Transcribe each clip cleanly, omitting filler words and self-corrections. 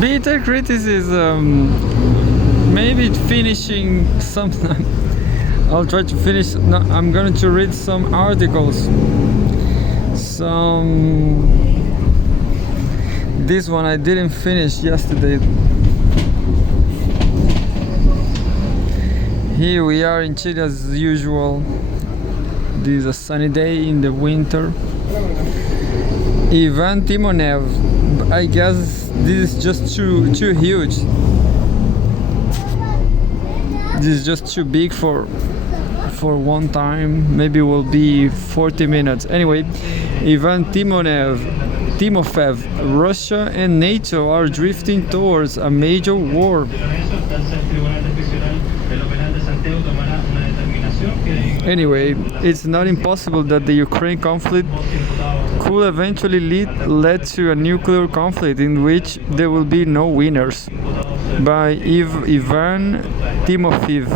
Bitter criticism. Maybe finishing something. I'll try to finish. No, I'm going to read some articles. This one I didn't finish yesterday. Here we are in Chile as usual. This is a sunny day in the winter. Ivan Timonev. I guess this is just too huge. This is just too big for one time. Maybe it will be 40 minutes. Anyway, Ivan Timofeev, Russia and NATO are drifting towards a major war. Anyway, it's not impossible that the Ukraine conflict could eventually lead to a nuclear conflict in which there will be no winners. By Ivan Timofeev,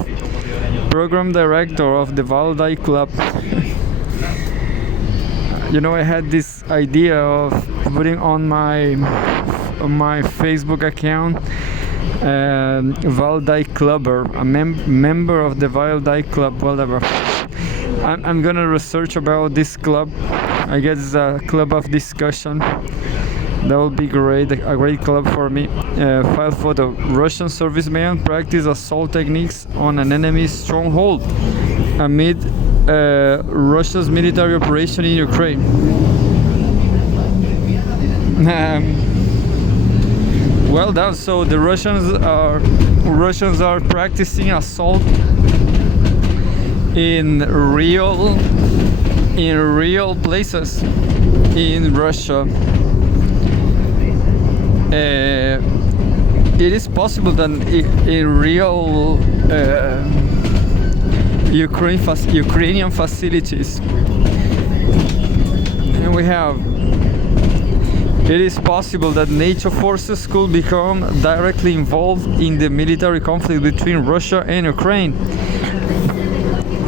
program director of the Valdai Club. You know, I had this idea of putting on my Facebook account Valdai Clubber, a member of the Valdai Club, whatever. I'm gonna research about this club. I guess it's a club of discussion. That would be great, a great club for me. File photo. Russian servicemen practice assault techniques on an enemy stronghold amid Russia's military operation in Ukraine. Well done. So the Russians are practicing assault in real places in Russia. It is possible that in real Ukrainian facilities, and we have. It is possible that NATO forces could become directly involved in the military conflict between Russia and Ukraine.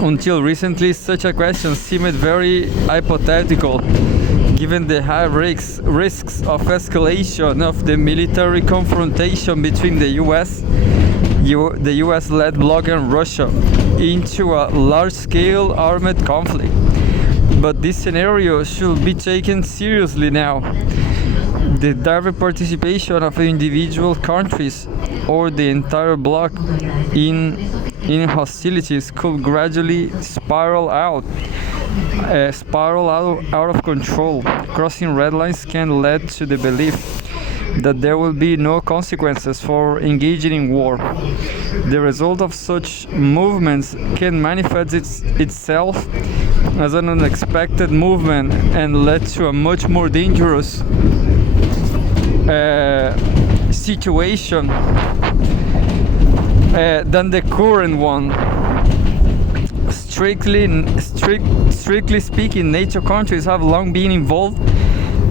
Until recently, such a question seemed very hypothetical, given the high risks of escalation of the military confrontation between the US-led bloc and Russia into a large-scale armed conflict. But this scenario should be taken seriously now. The direct participation of individual countries or the entire bloc in hostilities could gradually spiral out of control. Crossing red lines can lead to the belief that there will be no consequences for engaging in war. The result of such movements can manifest itself as an unexpected movement and lead to a much more dangerous situation than the current one. Strictly speaking, NATO countries have long been involved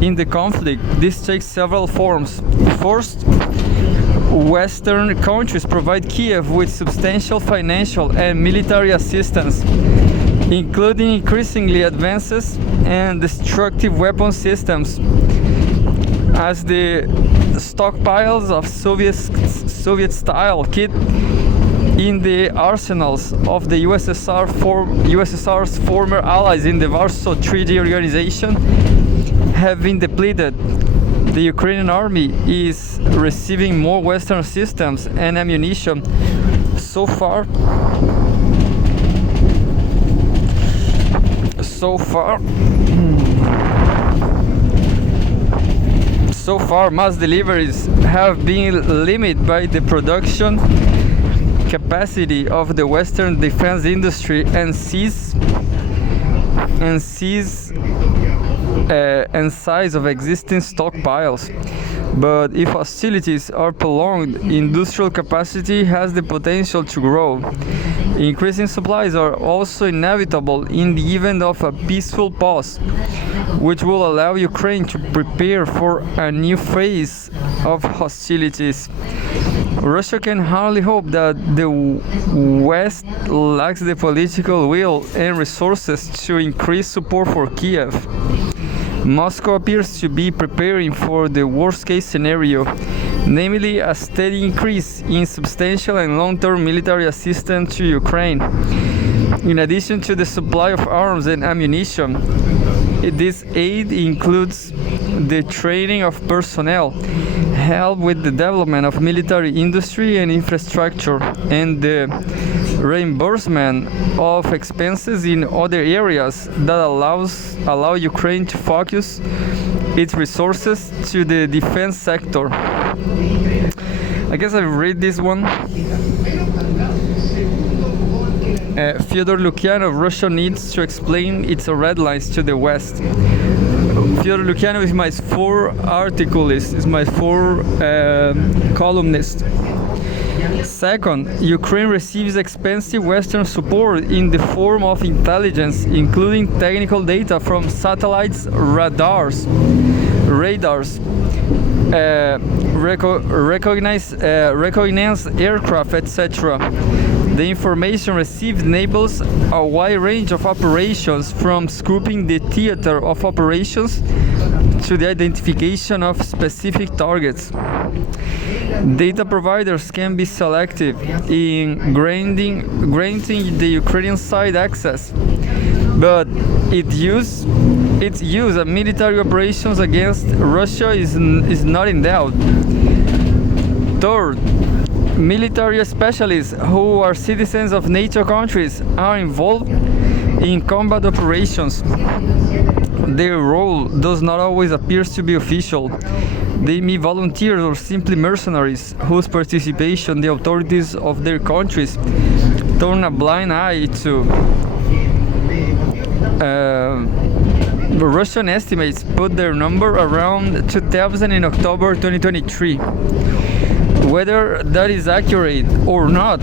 in the conflict. This takes several forms. First, Western countries provide Kiev with substantial financial and military assistance, including increasingly advanced and destructive weapon systems, as the stockpiles of Soviet-style kit in the arsenals of the USSR's former allies in the Warsaw Treaty Organization have been depleted. The Ukrainian army is receiving more Western systems and ammunition. So far, mass deliveries have been limited by the production capacity of the Western defense industry and size of existing stockpiles. But if hostilities are prolonged, industrial capacity has the potential to grow. Increasing supplies are also inevitable in the event of a peaceful pause, which will allow Ukraine to prepare for a new phase of hostilities. Russia can hardly hope that the West lacks the political will and resources to increase support for Kiev. Moscow appears to be preparing for the worst-case scenario, namely a steady increase in substantial and long-term military assistance to Ukraine. In addition to the supply of arms and ammunition, this aid includes the training of personnel, help with the development of military industry and infrastructure, and the reimbursement of expenses in other areas that allow Ukraine to focus its resources to the defense sector. I guess I've read this one. Fyodor Lukyanov, Russia needs to explain its red lines to the West. Fyodor Lukyanov is my articulist, is my columnist. Second, Ukraine receives expensive Western support in the form of intelligence, including technical data from satellites, radars, recognized aircraft, etc. The information received enables a wide range of operations, from scoping the theater of operations to the identification of specific targets. Data providers can be selective in granting the Ukrainian side access, but its use of military operations against Russia is not in doubt. Third, military specialists who are citizens of NATO countries are involved in combat operations. Their role does not always appear to be official. They may be volunteers or simply mercenaries whose participation the authorities of their countries turn a blind eye to. Russian estimates put their number around 2,000 in October 2023. Whether that is accurate or not,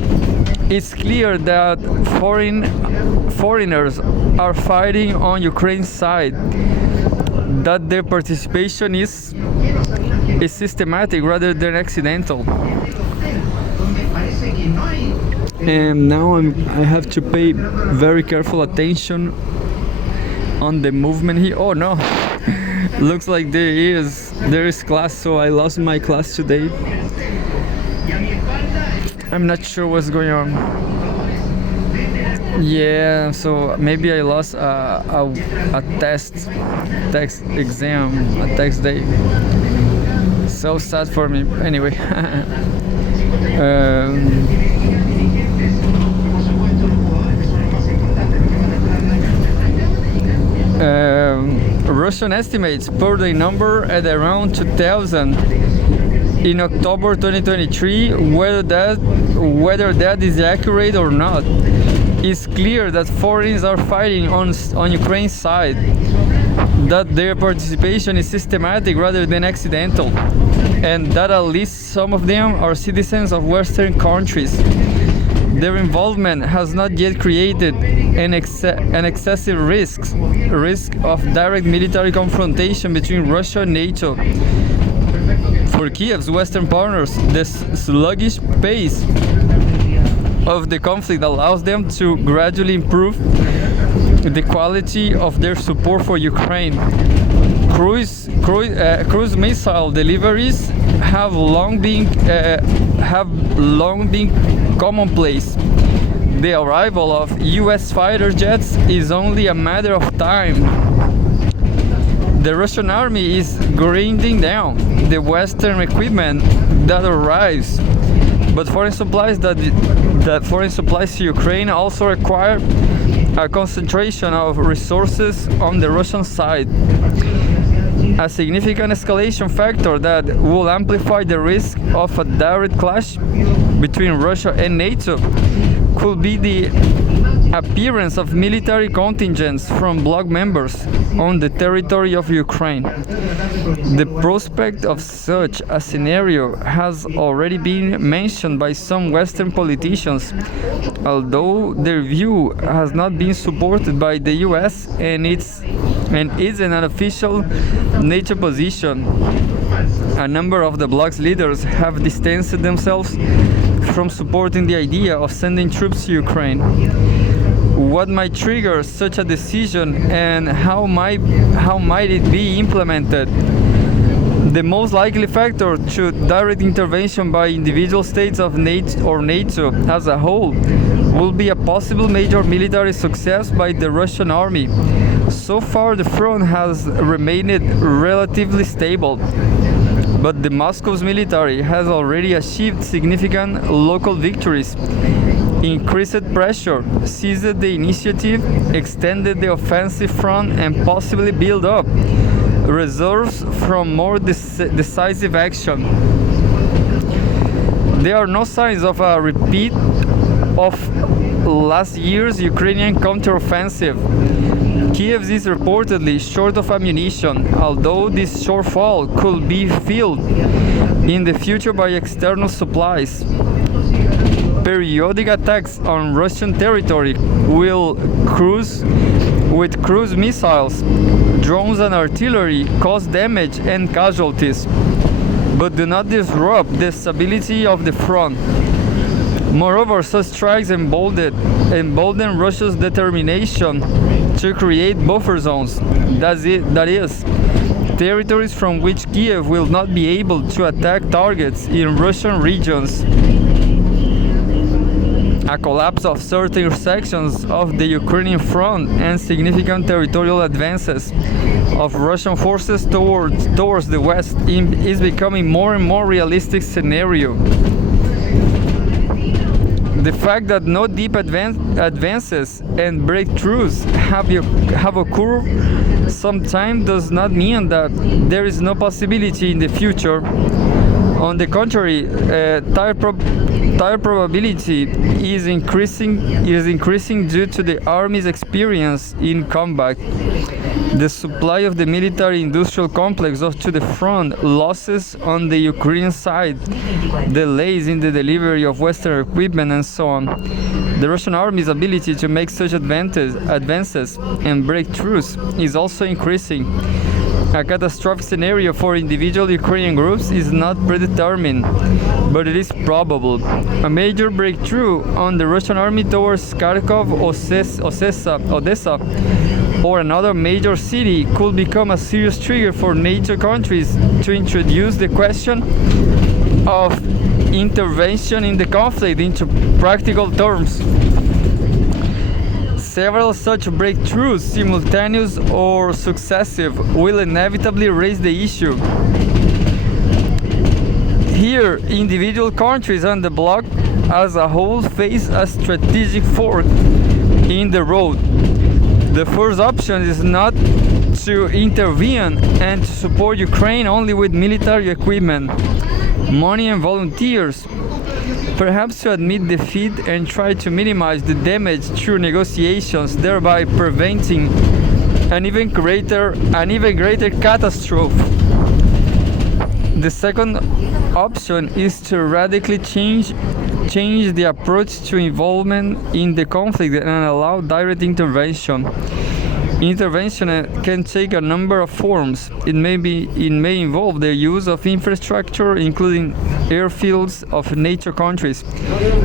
it's clear that foreigners are fighting on Ukraine's side, that their participation is systematic rather than accidental. And now I have to pay very careful attention on the movement here. Oh no, looks like there is class, so I lost my class today. I'm not sure what's going on. Yeah, so maybe I lost a test exam, a test day. So sad for me. Anyway. Russian estimates put the number at around 2,000 in October 2023. Whether that is accurate or not, it's clear that foreigners are fighting on Ukraine's side, that their participation is systematic rather than accidental, and that at least some of them are citizens of Western countries. Their involvement has not yet created an excessive risk of direct military confrontation between Russia and NATO. For Kiev's Western partners, the sluggish pace of the conflict allows them to gradually improve the quality of their support for Ukraine. Cruise missile deliveries have long been commonplace. The arrival of U.S. fighter jets is only a matter of time. The Russian army is grinding down the Western equipment that arrives, but foreign supplies to Ukraine also require a concentration of resources on the Russian side. A significant escalation factor that will amplify the risk of a direct clash between Russia and NATO could be the appearance of military contingents from bloc members on the territory of Ukraine. The prospect of such a scenario has already been mentioned by some Western politicians, although their view has not been supported by the US and is an unofficial NATO position. A number of the bloc's leaders have distanced themselves from supporting the idea of sending troops to Ukraine. What might trigger such a decision and how might it be implemented? The most likely factor to direct intervention by individual states of NATO or NATO as a whole will be a possible major military success by the Russian army. So far, the front has remained relatively stable, but the Moscow's military has already achieved significant local victories, increased pressure, seized the initiative, extended the offensive front, and possibly built up reserves from more decisive action. There are no signs of a repeat of last year's Ukrainian counteroffensive. Kiev is reportedly short of ammunition, although this shortfall could be filled in the future by external supplies. Periodic attacks on Russian territory with cruise missiles, drones and artillery cause damage and casualties, but do not disrupt the stability of the front. Moreover, such strikes embolden Russia's determination to create buffer zones, that is, territories from which Kiev will not be able to attack targets in Russian regions. A collapse of certain sections of the Ukrainian front and significant territorial advances of Russian forces towards the west is becoming more and more realistic scenario. The fact that no deep advances and breakthroughs have occurred sometime does not mean that there is no possibility in the future. On the contrary, tire probability is increasing due to the army's experience in combat. The supply of the military-industrial complex to the front, losses on the Ukrainian side, delays in the delivery of Western equipment, and so on. The Russian army's ability to make such advances and breakthroughs is also increasing. A catastrophic scenario for individual Ukrainian groups is not predetermined, but it is probable. A major breakthrough on the Russian army towards Kharkov, Odessa, or another major city could become a serious trigger for NATO countries to introduce the question of intervention in the conflict into practical terms. Several such breakthroughs, simultaneous or successive, will inevitably raise the issue. Here, individual countries and the bloc as a whole face a strategic fork in the road. The first option is not to intervene and to support Ukraine only with military equipment, money and volunteers. Perhaps to admit defeat and try to minimize the damage through negotiations, thereby preventing an even greater catastrophe. The second option is to radically change the approach to involvement in the conflict and allow direct intervention. Intervention can take a number of forms. It may involve the use of infrastructure, including airfields of NATO countries.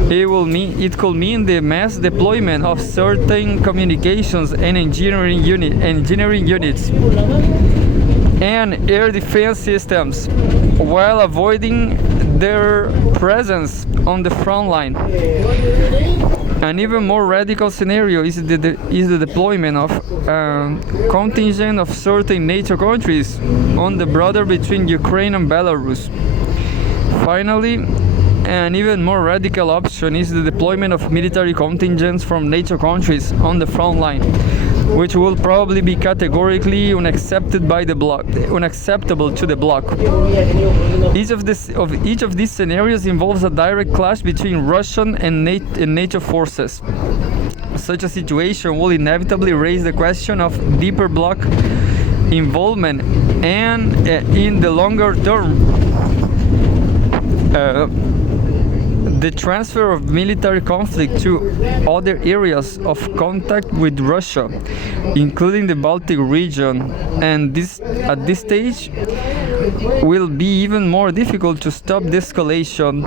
It could mean the mass deployment of certain communications and engineering units and air defense systems, while avoiding their presence on the front line. An even more radical scenario is the deployment of contingent of certain NATO countries on the border between Ukraine and Belarus. Finally, an even more radical option is the deployment of military contingents from NATO countries on the front line, which will probably be categorically unacceptable to the bloc. Each of these scenarios involves a direct clash between Russian and NATO forces. Such a situation will inevitably raise the question of deeper bloc involvement and, in the longer term, the transfer of military conflict to other areas of contact with Russia, including the Baltic region. And at this stage, will be even more difficult to stop the escalation.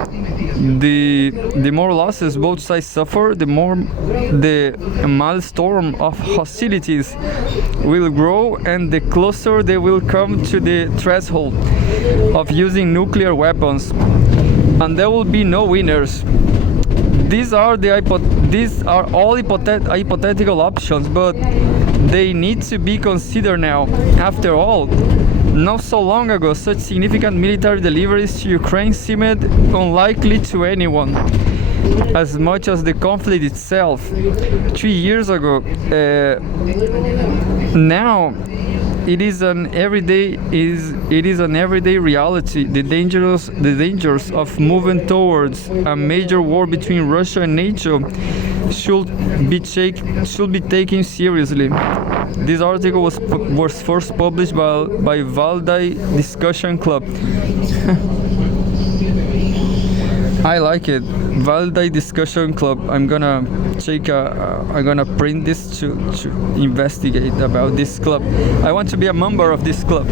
The more losses both sides suffer, the more the maelstrom of hostilities will grow, and the closer they will come to the threshold of using nuclear weapons. And there will be no winners. These are all hypothetical options, but they need to be considered now. After all, not so long ago, such significant military deliveries to Ukraine seemed unlikely to anyone, as much as the conflict itself. 3 years ago, now it is an everyday reality. The dangers of moving towards a major war between Russia and NATO should be taken seriously. This article was first published by Valdai Discussion Club. I like it. Valdai Discussion Club. I'm gonna print this to investigate about this club. I want to be a member of this club.